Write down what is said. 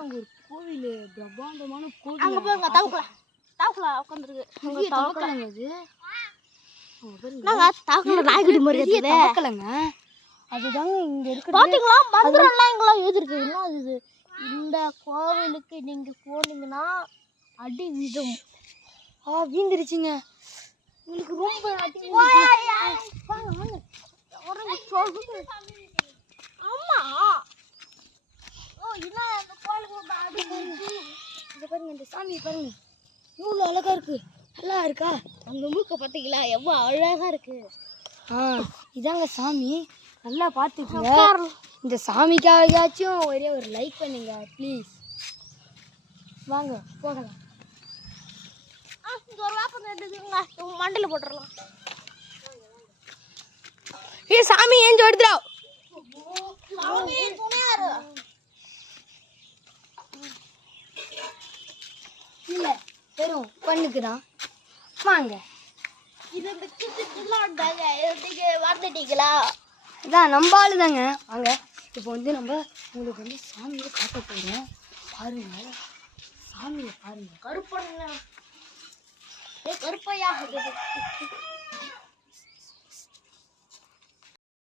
அங்க ஒரு கோவில், பிரம்மாண்டமான கோவில். அங்க பாருங்க, தவக்கல உட்கார்ந்திருக்கு. அங்க தவக்கலங்க அது. நாங்க தவக்கல நாய்க்குட்டி மாதிரி இருக்குது. தவக்கலங்க. அதுதாங்க இங்க இருக்கு. பாத்தீங்களா? மந்திரம்லாம் எங்கள எழுதிருக்கு. என்ன இது? இந்த கோவிலுக்கு நீங்க போனீங்கன்னா அடி விழும். வீந்திருச்சுங்க. உங்களுக்கு ரொம்ப அடி. வாங்க வாங்க. ஆமா. ஓ என்ன அந்த கோவிலுக்கு அடி விழும். இங்க பாருங்க, இந்த சாமி பாருங்க. இவ்வளவு அழகா இருக்கு. நல்லா இருக்கா? அந்த மூக்க பாத்தீங்களா? எவ்வளவு அழகா இருக்கு. இதாங்க சாமி. நல்லா பார்த்துக்குங்க. இந்த சாமிக்காகயாச்சும் ஒரே ஒரு லைக் பண்ணுங்க ப்ளீஸ். வாங்க போகலாம். இங்க ஒரு வேப்பம் இருக்குங்க. மண்டல போட்டுறலாம். சாமி ஏன் ஓடுதுடா? சாமி துணையாரு. இல்ல வெறும் பண்ணுக்கு தான். வாங்க. இது இந்த கிட்டுலாம் தாங்க. நீங்க வந்துட்டீங்களா? இதான் நம்ம ஆளு தாங்க. வாங்க. இப்போ வந்து நம்ம உங்களுக்கு வந்து சாமியை காட்ட போகிறோம். பாருங்க சாமியை பாருங்க. கருப்பண்ண கருப்பையா